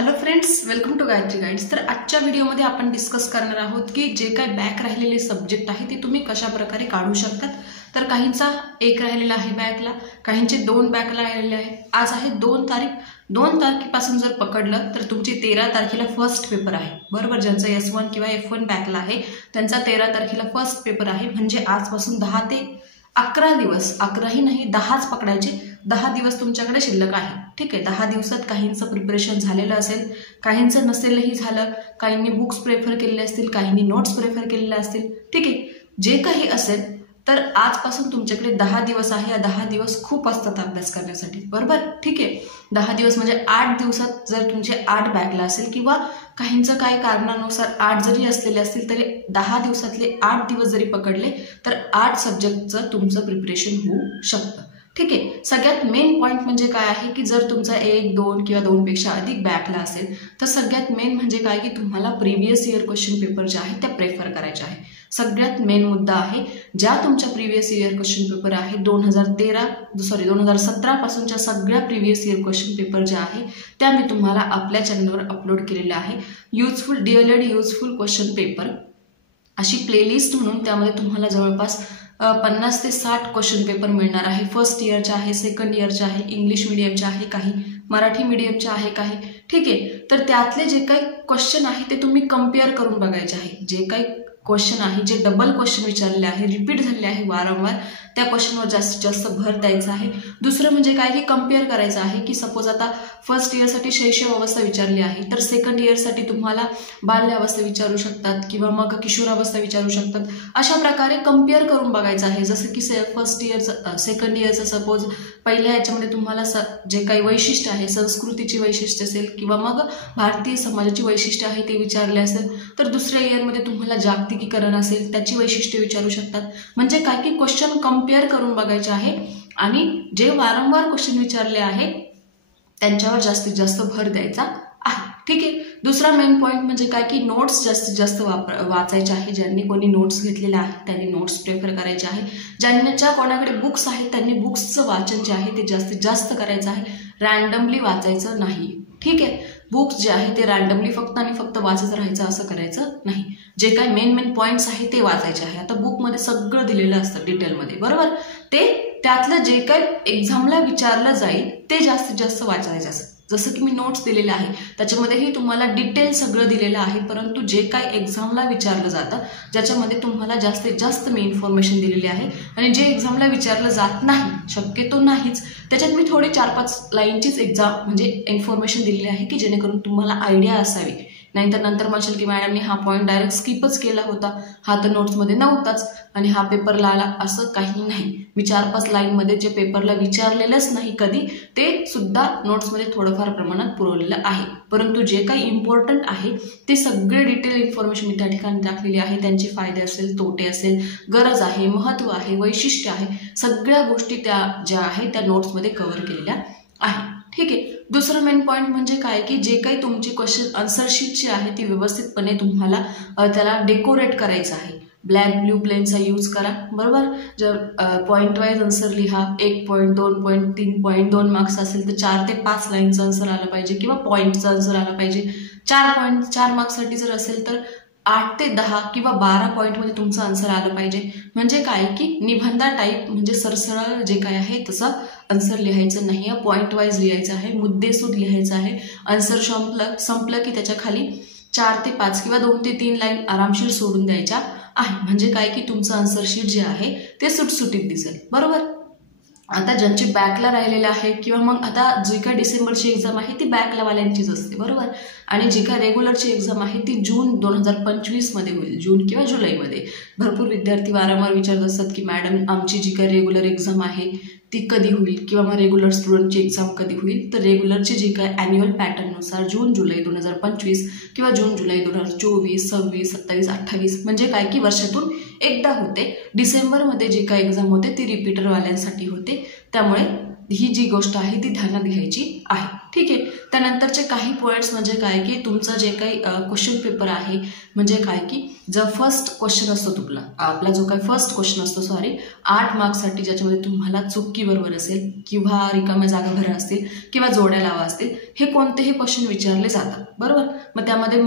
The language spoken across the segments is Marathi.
Hello friends, welcome to Gayatri guides. तर आजच्या व्हिडिओमध्ये आपण डिस्कस करणार आहोत की जे काही बॅक राहिलेले सब्जेक्ट आहे ते तुम्ही कशा प्रकारे काढू शकतात। तर काहींचा एक राहिलेला आहे बॅकला, काहींचे 2 बॅकला राहिलेले आहे। आज आहे 2 तारीख। 2 तारखेपासून जर पकडलं तर तुमची 13 तारखेला फर्स्ट पेपर आहे, बरोबर। ज्यांचा S1 किंवा F1 बॅकला आहे त्यांचा 13 तारखेला फर्स्ट पेपर आहे। म्हणजे आजपासून 10 ते 11 दिवस, 11ही नाही 10च पकडायचे, 10 दिवस तुमच्याकडे शिल्लक आहे। ठीक आहे, 10 दिवसात काहींचं प्रिपरेशन झालेलं असेल, काहींचं नसेलही झालं, काहींनी बुक्स प्रेफर केलेले असतील, काहींनी नोट्स प्रेफर केलेले असतील। ठीक आहे, जे काही असेल तर आजपासून तुमच्याकडे 10 दिवस आहे। या 10 दिवस खूप असतात अभ्यास करण्यासाठी, बरोबर। ठीक आहे, 10 दिवस म्हणजे 8 दिवसात जर तुमचे 8 बॅकला असेल किंवा काहींचं काही कारणानुसार 8 जरी असलेले असतील तरी 10 दिवसातले 8 दिवस जरी पकडले तर 8 सब्जेक्टचं तुमचं प्रिपरेशन होऊ शकतं। ठीक आहे, सगळ्यात मेन पॉइंट म्हणजे काय आहे की जर तुमचा 1, 2 किंवा 2 पेक्षा अधिक बॅकला असेल तर सगळ्यात मेन म्हणजे काय की तुम्हाला प्रिव्हियस इयर क्वेश्चन पेपर जे आहे ते प्रेफर करायचे आहे। सगळ्यात मेन मुद्दा आहे, ज्या तुमच्या प्रिव्हियस इयर क्वेश्चन पेपर आहे 2017 पासूनच्या सगळ्या प्रिव्हियस इयर क्वेश्चन पेपर जे आहे त्या मी तुम्हाला आपल्या चॅनलवर अपलोड केलेल्या आहे। Useful DLED useful question paper अशी प्लेलिस्ट म्हणून त्यामध्ये तुम्हाला जवळपास 50 ते 60 क्वेश्चन पेपर मिळणार आहे। फर्स्ट इयरचे आहे, सेकंड इयरचे आहे, इंग्लिश मीडियमचे आहे, काही मराठी मीडियमचे आहे काही। ठीक आहे, तर त्यातले जे काही क्वेश्चन आहे ते तुम्ही कम्पेअर करून बघायचे आहे। जे काही क्वेश्चन आहे, जे डबल क्वेश्चन विचारलेले आहे, रिपीट झालेले आहे वारंवार, त्या क्वेश्चनवर जास्तीत जास्त भर द्यायचा आहे। दुसरं म्हणजे काय की कम्पेअर करायचं आहे की सपोज आता फर्स्ट इयरसाठी शैशव अवस्था विचारली आहे तर सेकंड इयरसाठी तुम्हाला बाल्यावस्था विचारू शकतात किंवा मग किशोरावस्था विचारू शकतात। अशा प्रकारे कम्पेअर करून बघायचं आहे। जसं की फर्स्ट इयरचं सेकंड इयरचं सपोज पहिल्या याच्यामध्ये तुम्हाला जे काही वैशिष्ट्य आहे, संस्कृतीची वैशिष्ट्य असेल किंवा मग भारतीय समाजाची वैशिष्ट्य आहे ते विचारले असेल तर दुसऱ्या इयरमध्ये तुम्हाला जागतिकीकरण असेल त्याची वैशिष्ट्य विचारू शकतात। म्हणजे काय की क्वेश्चन कम्पेअर करून बघायचे आहे आणि जे वारंवार क्वेश्चन विचारले आहे त्यांच्यावर जास्तीत जास्त भर द्यायचा आहे। ठीक आहे, दुसरा मेन पॉइंट म्हणजे काय की नोट्स जास्तीत जास्त वाचायचे आहे। ज्यांनी कोणी नोट्स घेतलेले आहे त्यांनी नोट्स प्रेफर करायचे आहे। ज्यांच्या कोणाकडे बुक्स आहेत त्यांनी बुक्सचं वाचन जे आहे ते जास्तीत जास्त करायचं आहे, रॅन्डमली वाचायचं नाही। ठीक आहे, बुक्स जे आहे ते रॅन्डमली फक्त आणि फक्त वाचत राहायचं असं करायचं नाही। जे काही मेन पॉइंट्स आहे ते वाचायचे आहे। आता बुकमध्ये सगळं दिलेलं असतं डिटेलमध्ये, बरोबर। ते त्यातलं जे काही एक्झामला विचारलं जाईल ते जास्तीत जास्त वाचायचं असतं। जसं की मी नोट्स दिलेले आहे त्याच्यामध्येही तुम्हाला डिटेल सगळं दिलेलं आहे, परंतु जे काही एक्झामला विचारलं जातं ज्याच्यामध्ये तुम्हाला जास्तीत जास्त मी इन्फॉर्मेशन दिलेली आहे आणि जे एक्झामला विचारलं जात नाही, शक्यतो नाहीच, त्याच्यात मी थोडे 4-5 लाईनचीच म्हणजे इन्फॉर्मेशन दिलेली आहे की जेणेकरून तुम्हाला आयडिया असावी। नाहीतर नंतर म्हणशील की मॅडमने हा पॉईंट डायरेक्ट स्किपच केला होता, हा तर नोट्समध्ये नव्हताच आणि हा पेपरला आला, असं काही नाही। मी 4-5 लाईनमध्ये जे पेपरला विचारलेलंच नाही कधी ते सुद्धा नोट्समध्ये थोडंफार प्रमाणात पुरवलेलं आहे, परंतु जे काही इम्पॉर्टंट आहे ते सगळे डिटेल इन्फॉर्मेशन मी त्या ठिकाणी टाकलेली आहे। त्यांचे फायदे असेल, तोटे असेल, गरज आहे, महत्त्व आहे, वैशिष्ट्य आहे, सगळ्या गोष्टी त्या ज्या आहेत त्या नोट्समध्ये कव्हर केलेल्या आहे। ठीक आहे, दुसरं मेन पॉईंट म्हणजे काय की जे काही तुमची क्वेश्चन आन्सर शीट जी आहे ती व्यवस्थितपणे तुम्हाला त्याला डेकोरेट करायचं आहे। ब्लॅक ब्ल्यू प्लेनचा यूज करा, बरोबर। जर पॉईंट वाईज आन्सर लिहा, 1 पॉईंट 2 पॉईंट 3 पॉईंट 2 मार्क्स असेल तर 4 ते 5 लाईनचा आन्सर आला पाहिजे किंवा पॉईंटचा आन्सर आला पाहिजे। 4 मार्क्ससाठी जर असेल तर 8 ते 10 किंवा 12 पॉईंटमध्ये तुमचं आन्सर आलं पाहिजे। म्हणजे काय की निबंधा टाईप म्हणजे सरसरळ जे काय आहे तसं आन्सर लिहायचं नाही आहे, पॉईंट वाईज लिहायचं आहे, मुद्देसूद लिहायचं आहे। आन्सर संपलं की त्याच्या खाली 4 ते 5 किंवा 2 ते 3 लाईन आरामशीर सोडून द्यायच्या आहे। म्हणजे काय की तुमचं आन्सर शीट जे आहे ते सुटसुटीत दिसेल, बरोबर। आता ज्यांची बॅकला राहिलेलं आहे किंवा मग आता जी काय डिसेंबरची एक्झाम आहे ती बॅकलावाल्यांचीच असते, बरोबर। आणि जी काय रेग्युलरची एक्झाम आहे ती जून 2025 मध्ये होईल, जून किंवा जुलैमध्ये। भरपूर विद्यार्थी वारंवार विचारत असतात की मॅडम आमची जी काय रेग्युलर एक्झाम आहे ती कधी होईल किंवा मग रेग्युलर स्टुडंटची एक्झाम कधी होईल। तर रेग्युलरची जी काय ॲन्युअल पॅटर्ननुसार जून जुलै 2025 किंवा जून जुलै 2024, 26, 27, 28 म्हणजे काय की वर्षातून एकदा होते। डिसेंबरमध्ये जी काय एक्झाम होते ती रिपीटरवाल्यांसाठी होते, त्यामुळे ही जी गोष्ट आहे ती ध्यानात घ्यायची आहे। ठीक आहे, त्यानंतरचे काही पॉईंट्स म्हणजे काय की तुमचं जे काही क्वेश्चन पेपर आहे म्हणजे काय की जर फर्स्ट क्वेश्चन असतो आपला जो काही फर्स्ट क्वेश्चन असतो 8 मार्क्ससाठी, ज्याच्यामध्ये तुम्हाला चुकी बरोबर असेल किंवा रिकाम्या जागा भरा असतील किंवा जोड्या लावा असतील, हे कोणतेही क्वेश्चन विचारले जातात, बरोबर. मग त्यामध्ये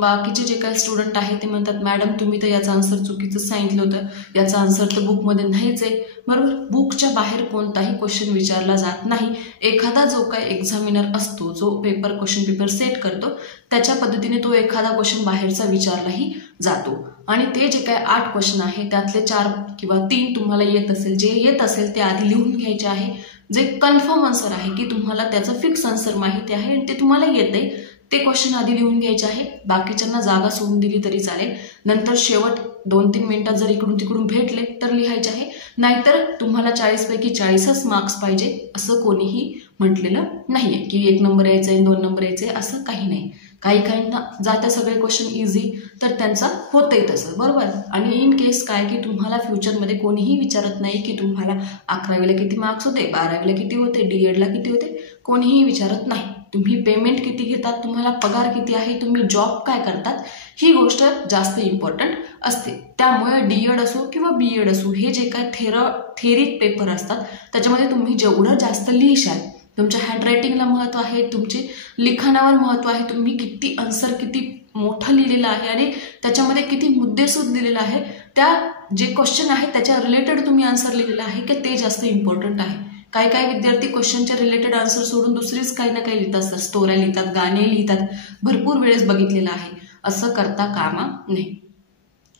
बाकीचे जे काही स्टुडंट आहेत ते म्हणतात मॅडम तुम्ही तर याचा आन्सर चुकीचं सांगितलं होतं, याचा आन्सर तर बुकमध्ये नाहीच आहे, बरोबर. बुकच्या बाहेर कोणताही क्वेश्चन विचारला जात नाही. एखादा जो काही एक्झामिनर असतो, जो क्वेश्चन पेपर सेट करतो, त्याच्या पद्धतीने तो एखादा क्वेश्चन बाहेरचा विचारलाही जातो. आणि ते जे काय 8 क्वेश्चन आहे त्यातले 4 किंवा 3 तुम्हाला येत असेल, जे येत असेल ते आधी लिहून घ्यायचे आहे. जे कन्फर्म आन्सर आहे की तुम्हाला त्याचं फिक्स आन्सर माहिती आहे आणि ते तुम्हाला येते, ते क्वेश्चन आधी लिहून घ्यायचे आहे. बाकीच्यांना जागा सोडून दिली तरी चालेल. नंतर शेवट 2-3 मिनिटात जर इकडून तिकडून भेटले तर लिहायचे आहे. नाहीतर तुम्हाला 40 पैकी 40च मार्क्स पाहिजे असं कोणीही म्हटलेलं नाहीये की 1 नंबर यायचा आहे 2 नंबर यायचे, असं काही नाही. काहींना जाते सगळे क्वेश्चन इझी, तर त्यांचा होतंय तसं, बरोबर. आणि इन केस काय की तुम्हाला फ्युचरमध्ये कोणीही विचारत नाही की तुम्हाला 11वीला किती मार्क्स होते, 12वीला किती होते, D.Edला किती होते, कोणीही विचारत नाही. तुम्ही पेमेंट किती घेतात, तुम्हाला पगार किती आहे, तुम्ही जॉब काय करतात, ही गोष्ट जास्त इम्पॉर्टंट असते. त्यामुळे D.Ed असो किंवा B.Ed असो, हे जे काय थेरिक पेपर असतात त्याच्यामध्ये तुम्ही जेवढं जास्त लिहिशाल, तुमच्या हँडरायटिंगला महत्त्व आहे, तुमचे लिखाणावर महत्त्व आहे, तुम्ही किती आन्सर किती मोठं लिहिलेलं आहे आणि त्याच्यामध्ये किती मुद्देसूद लिहिलेलं आहे, त्या जे क्वेश्चन आहे त्याच्या रिलेटेड तुम्ही आन्सर लिहिलेलं आहे की ते जास्त इम्पॉर्टंट आहे. काही विद्यार्थी क्वेश्चनच्या रिलेटेड आन्सर सोडून दुसरीच काही ना काही लिहित असतात, स्टोऱ्या लिहितात, गाणे लिहितात, भरपूर वेळेस बघितलेलं आहे. असं करता कामा नाही.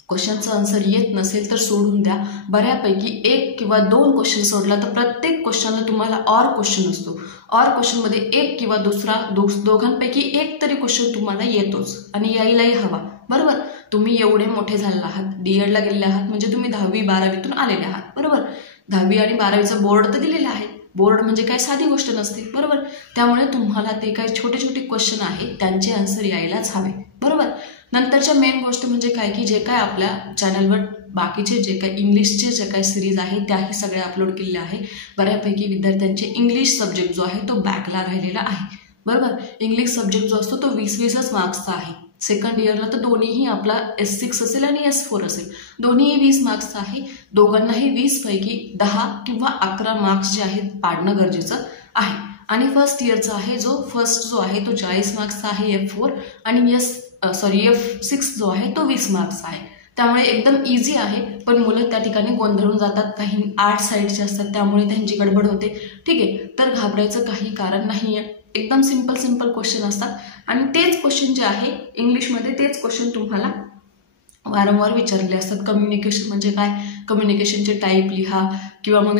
क्वेश्चनचं आन्सर येत नसेल तर सोडून द्या. बऱ्यापैकी 1 किंवा 2 क्वेश्चन सोडला तर प्रत्येक क्वेश्चनला तुम्हाला ऑर क्वेश्चन असतो. ऑर क्वेश्चनमध्ये 1 किंवा दोघांपैकी 1 तरी क्वेश्चन तुम्हाला येतोच आणि यायलाही हवा, बरोबर. तुम्ही एवढे मोठे झालेले आहात, D.Edला गेलेले आहात म्हणजे तुम्ही 10वी-12वीतून आलेले आहात, बरोबर. 10वी आणि 12वीचं बोर्ड तर दिलेलं आहे. बोर्ड म्हणजे काय साधी गोष्ट नसते, बरोबर. त्यामुळे तुम्हाला ते काही छोटे छोटे क्वेश्चन आहेत त्यांचे आन्सर यायलाच हवे, बरोबर. नंतरच्या मेन गोष्ट म्हणजे काय की जे काय आपल्या चॅनलवर बाकीचे जे काही इंग्लिशचे जे काही सिरीज आहे त्याही सगळ्या अपलोड केलेल्या आहे. बऱ्यापैकी विद्यार्थ्यांचे इंग्लिश सब्जेक्ट जो आहे तो बॅकला राहिलेला आहे, बरोबर. इंग्लिश सब्जेक्ट जो असतो तो 20-20च मार्क्सचा आहे. सेकंड इयरला तर दोन्हीही आपला S6 असेल आणि S4 असेल, दोन्हीही 20 मार्क्सचा आहे. दोघांनाही 20 पैकी 10 किंवा 11 मार्क्स जे आहेत पाडणं गरजेचं आहे. आणि फर्स्ट इयरचा आहे फर्स्ट जो आहे तो 40 मार्क्सचा आहे F4 आणि F6 जो आहे तो 20 मार्क्सचा आहे. त्यामुळे एकदम इझी आहे. पण मुलं त्या ठिकाणी गोंधळून जातात, काही आर्ट साईडचे असतात त्यामुळे त्यांची गडबड होते, ठीक आहे. तर घाबरायचं काही कारण नाही आहे. एकदम सिंपल क्वेश्चन असतात आणि तेच क्वेश्चन जे आहे इंग्लिशमध्ये तेच क्वेश्चन तुम्हाला वारंवार विचारले असतात. कम्युनिकेशन म्हणजे काय, कम्युनिकेशनचे टाईप लिहा किंवा मग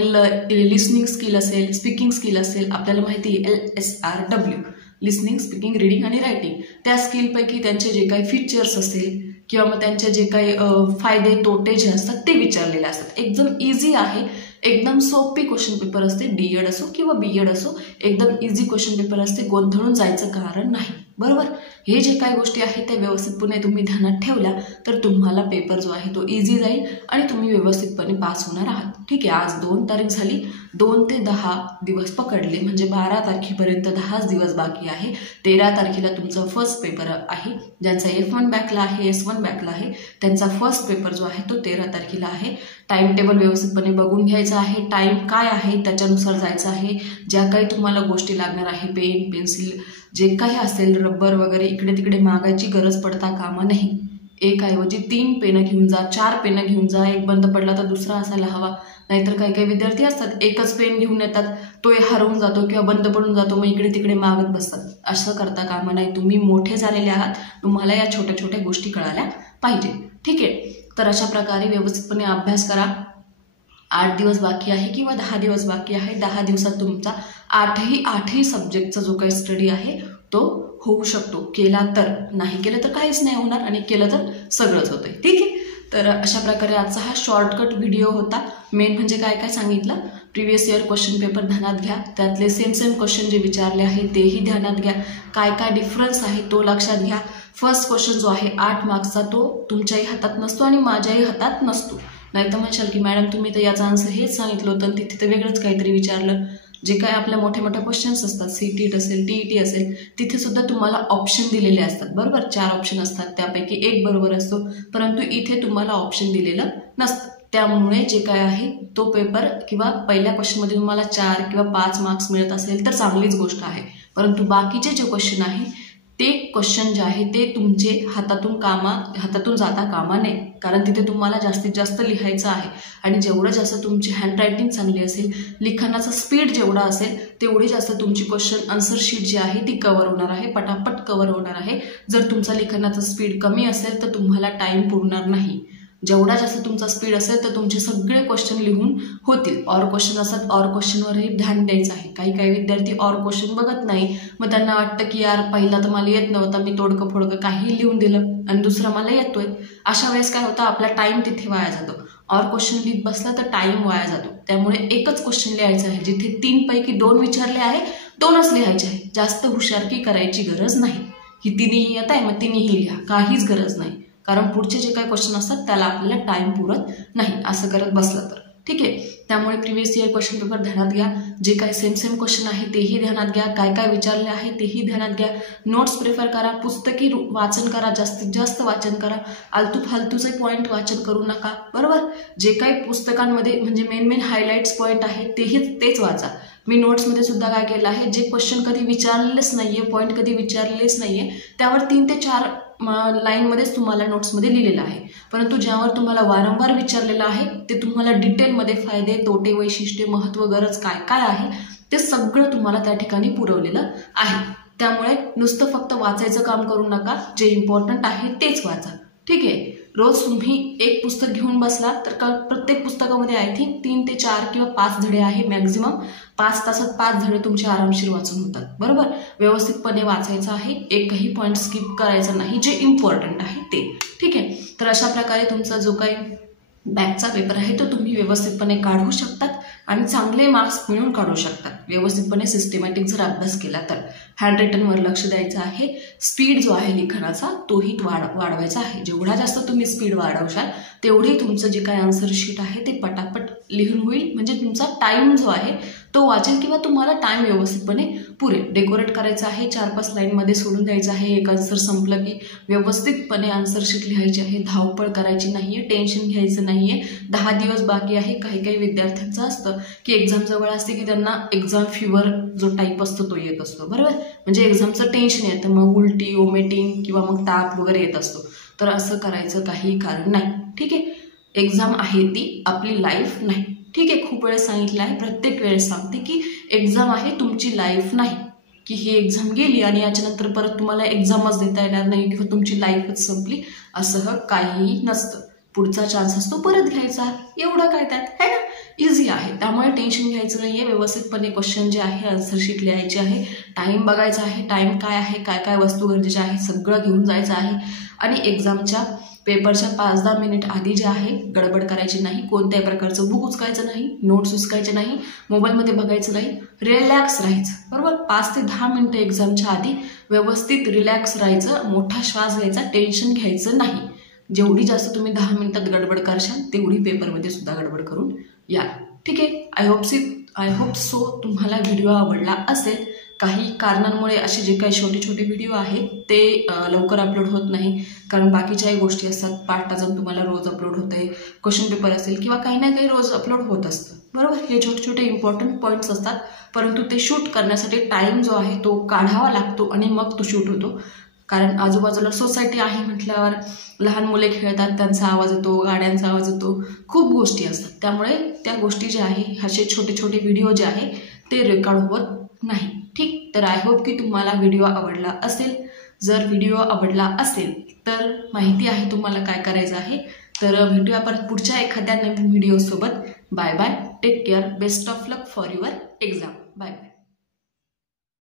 लिसनिंग स्किल असेल, स्पीकिंग स्किल असेल, आपल्याला माहिती आहे LSRW, लिसनिंग, स्पीकिंग, रीडिंग आणि रायटिंग. त्या स्किलपैकी त्यांचे जे काही फीचर्स असेल किंवा मग त्यांचे जे काही फायदे तोटे जे असतात ते विचारलेले असतात. एकदम इझी आहे, एकदम सोपी क्वेश्चन पेपर असते. D.Ed असो किंवा B.Ed असो, एकदम इझी क्वेश्चन पेपर असते. गोंधळून जायचं कारण नाही, बरोबर. हे जे काही गोष्टी आहेत त्या व्यवस्थितपणे तुम्ही ध्यानात ठेवल्या तर तुम्हाला पेपर जो आहे तो इझी जाईल आणि तुम्ही व्यवस्थितपणे पास होणार आहात, ठीक आहे. आज 2 तारीख झाली, 2 ते 10 दिवस पकडले म्हणजे 12 तारखेपर्यंत 10 दिवस बाकी आहे. 13 तारखेला तुमचा फर्स्ट पेपर आहे. ज्यांचा F1 बॅकला आहे, S1 बॅकला आहे, त्यांचा फर्स्ट पेपर जो आहे तो 13 तारखेला आहे. टाइम टेबल व्यवस्थितपणे बघून घ्यायचं आहे. टाईम काय आहे त्याच्यानुसार जायचं आहे. ज्या काही तुम्हाला गोष्टी लागणार आहे, पेन, पेन्सिल, जे काही असेल, रबर वगैरे, इकडे तिकडे मागायची गरज पडता कामा नाही. 1 ऐवजी 3 पेनं घेऊन जा, 4 पेनं घेऊन जा. एक बंद पडला तर दुसरा असायला हवा. नाहीतर काही विद्यार्थी असतात एकच पेन घेऊन येतात, तो हरवून जातो किंवा बंद पडून जातो, मग इकडे तिकडे मागत बसतात. असं करता कामा नाही. तुम्ही मोठे झालेले आहात, तुम्हाला या छोट्या छोट्या गोष्टी कळायला पाहिजे, ठीक आहे. तर अशा प्रकारे व्यवस्थितपणे अभ्यास करा. 8 दिवस बाकी आहे किंवा 10 दिवस बाकी आहे. 10 दिवसात तुमचा 8ही सब्जेक्टचा जो काही स्टडी आहे तो होऊ शकतो. केला तर, नाही केलं तर काहीच नाही होणार आणि केलं तर सगळंच होतंय, ठीक आहे. तर अशा प्रकारे आजचा हा शॉर्टकट व्हिडिओ होता. मेन म्हणजे काय सांगितलं, प्रिव्हियस इयर क्वेश्चन पेपर ध्यानात घ्या, त्यातले सेम क्वेश्चन जे विचारले आहे तेही ध्यानात घ्या. काय डिफरन्स आहे तो लक्षात घ्या. फर्स्ट क्वेश्चन जो आहे 8 मार्क्सचा तो तुमच्याही हातात नसतो आणि माझ्याही हातात नसतो. नाही तर म्हणशाल की मॅडम तुम्ही तर याचा आन्सर हेच सांगितलं होतं आणि तिथे तर वेगळंच काहीतरी विचारलं. जे काय आपल्या मोठ्या क्वेश्चन्स असतात, CTET असेल, TET असेल, तिथे सुद्धा तुम्हाला ऑप्शन दिलेले असतात, बरोबर. 4 ऑप्शन असतात, त्यापैकी 1 बरोबर असतो, परंतु इथे तुम्हाला ऑप्शन दिलेलं नसतं. त्यामुळे जे काय आहे तो पेपर किंवा पहिल्या क्वेश्चनमध्ये तुम्हाला 4 किंवा 5 मार्क्स मिळत असेल तर चांगलीच गोष्ट आहे. परंतु बाकीचे जे क्वेश्चन आहे ते क्वेश्चन जे आहे ते तुमचे हातातून जाता कामा नये, कारण तिथे तुम्हाला जास्तीत जास्त लिहायचं आहे आणि जेवढं जास्त तुमची हँडरायटिंग चांगली असेल, लिखाणाचा स्पीड जेवढा असेल तेवढी जास्त तुमची क्वेश्चन आन्सर शीट जी आहे ती कव्हर होणार आहे, पटापट कव्हर होणार आहे. जर तुमचा लिखाणाचा स्पीड कमी असेल तर तुम्हाला टाईम पुरणार नाही. जेवढा जास्त तुमचा स्पीड असेल तर तुमचे सगळे क्वेश्चन लिहून होतील. ऑर क्वेश्चन असतात, ऑर क्वेश्चनवरही ध्यान द्यायचं आहे. काही विद्यार्थी ऑर क्वेश्चन बघत नाही, मग त्यांना वाटतं की यार पहिला तर मला येत नव्हता, मी तोडकं फोडकं काही लिहून दिलं आणि दुसरा मला येतोय. अशा वेळेस काय होतं, आपला टाईम तिथे वाया जातो. ऑर क्वेश्चन लिहित बसला तर टाईम वाया जातो. त्यामुळे एकच क्वेश्चन लिहायचं आहे, जिथे 3 पैकी 2 विचारले आहे 2च लिहायचे आहे. जास्त हुशारकी करायची गरज नाही. ही तिन्ही येत आहे मग तिन्हीही लिहा, काहीच गरज नाही, कारण पुढचे जे काही क्वेश्चन असतात त्याला आपल्याला टाईम पुरत नाही असं करत बसलं तर. ठीक आहे, त्यामुळे प्रिव्हियस इयर क्वेश्चन पेपर ध्यानात घ्या. जे काही सेम क्वेश्चन आहे तेही ध्यानात घ्या, काय विचारले आहे तेही ध्यानात घ्या. नोट्स प्रिफर करा, पुस्तकी वाचन करा, जास्तीत जास्त वाचन करा. फालतूचे पॉईंट वाचन करू नका. बरोबर, जे काही पुस्तकांमध्ये म्हणजे मेन हायलाइट्स पॉईंट आहे तेच वाचा. मी नोट्समध्ये सुद्धा काय केलं आहे, जे क्वेश्चन कधी विचारलेलेच नाहीये, पॉईंट कधी विचारलेलेच नाहीये, त्यावर 3 ते 4 लाईनमध्येच तुम्हाला नोट्समध्ये लिहिलेलं आहे. परंतु ज्यावर तुम्हाला वारंवार विचारलेलं आहे ते तुम्हाला डिटेलमध्ये फायदे, तोटे, वैशिष्ट्ये, महत्त्व, गरज काय आहे ते सगळं तुम्हाला त्या ठिकाणी पुरवलेलं आहे. त्यामुळे नुसतं फक्त वाचायचं काम करू नका, जे इम्पॉर्टंट आहे तेच वाचा. ठीक आहे, रोज तुम्ही एक पुस्तक घेऊन बसला तर प्रत्येक पुस्तकामध्ये आय थिंक 3 ते 4 किंवा 5 धडे आहे मॅक्झिमम. 5 तासात 5 धडे तुमचे आरामशीर वाचून होतात. बरोबर, व्यवस्थितपणे वाचायचं आहे, एकही पॉईंट स्किप करायचा नाही, जे इम्पॉर्टंट आहे ते. ठीक आहे, तर अशा प्रकारे तुमचा जो काही बॅकचा पेपर आहे तो तुम्ही व्यवस्थितपणे काढू शकतात आणि चांगले मार्क्स मिळवून काढू शकतात. व्यवस्थितपणे सिस्टमॅटिक जर अभ्यास केला तर. हँड रिटनवर लक्ष द्यायचं आहे. स्पीड जो आहे लिखाणाचा तोही वाढवायचा आहे. जेवढा जास्त तुम्ही स्पीड वाढवशाल तेवढी तुमचं जे काही आन्सर शीट आहे ते पटापट लिहून होईल. म्हणजे तुमचा टाईम जो आहे तो वाचेल किंवा तुम्हाला टाईम व्यवस्थितपणे पुरेल. डेकोरेट करायचं आहे, 4-5 लाईनमध्ये सोडून द्यायचं आहे. एक आन्सर संपलं की व्यवस्थितपणे आन्सर शीट लिहायची आहे. धावपळ करायची नाही आहे, टेन्शन घ्यायचं नाही आहे. 10 दिवस बाकी आहे. काही विद्यार्थ्यांचं असतं की एक्झाम जवळ असते की त्यांना एक्झाम फीवर जो टाईप असतो तो येत असतो. बरोबर, म्हणजे एक्झामचं टेन्शन येतं, मग उलटी, वॉमिटिंग किंवा मग ताप वगैरे येत असतो. तर असं करायचं काही कारण नाही. ठीक आहे, एक्झाम आहे ती आपली लाईफ नाही. ठीक आहे, खूप वेळेस सांगितलं आहे, प्रत्येक वेळेस सांगते की एक्झाम आहे तुमची लाईफ नाही. की ही एक्झाम गेली आणि याच्यानंतर परत तुम्हाला एक्झामच देता येणार नाही किंवा तुमची लाईफच संपली, असं काहीही नसतं. पुढचा चान्स असतो परत घ्यायचा, एवढं काय त्यात आहे ना, इझी आहे. त्यामुळे टेन्शन घ्यायचं नाही आहे. व्यवस्थितपणे क्वेश्चन जे आहे आन्सर शीट लिहायची आहे. टाईम बघायचा आहे, टाईम काय आहे, काय वस्तू गरजेच्या आहे सगळं घेऊन जायचं आहे. आणि एक्झामच्या पेपरच्या 5-10 मिनिट आधी जे आहे गडबड करायची नाही. कोणत्याही प्रकारचं बुक उचकायचं नाही, नोट्स उचकायचे नाही, मोबाईलमध्ये बघायचं नाही, रिलॅक्स राहायचं. बरोबर, 5 ते 10 मिनिटं एक्झामच्या आधी व्यवस्थित रिलॅक्स राहायचं, मोठा श्वास घ्यायचा, टेन्शन घ्यायचं नाही. जेवढी जास्त तुम्ही 10 मिनिटात गडबड करशाल तेवढी पेपरमध्ये सुद्धा गडबड करून या. ठीक आहे, आय होप सो तुम्हाला व्हिडिओ आवडला असेल. काही कारणांमुळे असे जे काही छोटे व्हिडिओ आहेत ते लवकर अपलोड होत नाही, कारण बाकीच्याही गोष्टी असतात. पाठ जाऊन तुम्हाला रोज अपलोड होत आहे, क्वेश्चन पेपर असेल किंवा काही ना काही रोज अपलोड होत असतं. बरोबर, हे छोटे इम्पॉर्टंट पॉईंट्स असतात, परंतु ते शूट करण्यासाठी टाईम जो आहे तो काढावा लागतो आणि मग तो शूट होतो. कारण आजूबाजूला सोसायटी आहे म्हटल्यावर लहान मुले खेळतात, त्यांचा आवाज येतो, गाड्यांचा आवाज येतो, खूप गोष्टी असतात. त्यामुळे त्या गोष्टी ज्या आहे, असे छोटे व्हिडिओ जे आहे ते रेकॉर्ड होत नाही. ठीक, तर आय होप की तुम्हाला व्हिडिओ आवडला असेल. जर व्हिडिओ आवडला असेल तर माहिती आहे तुम्हाला काय करायचं आहे. तर भेटूया परत पुढच्या एखाद्या नवीन व्हिडिओसोबत. Bye bye, take care, best of luck for your exam. Bye bye.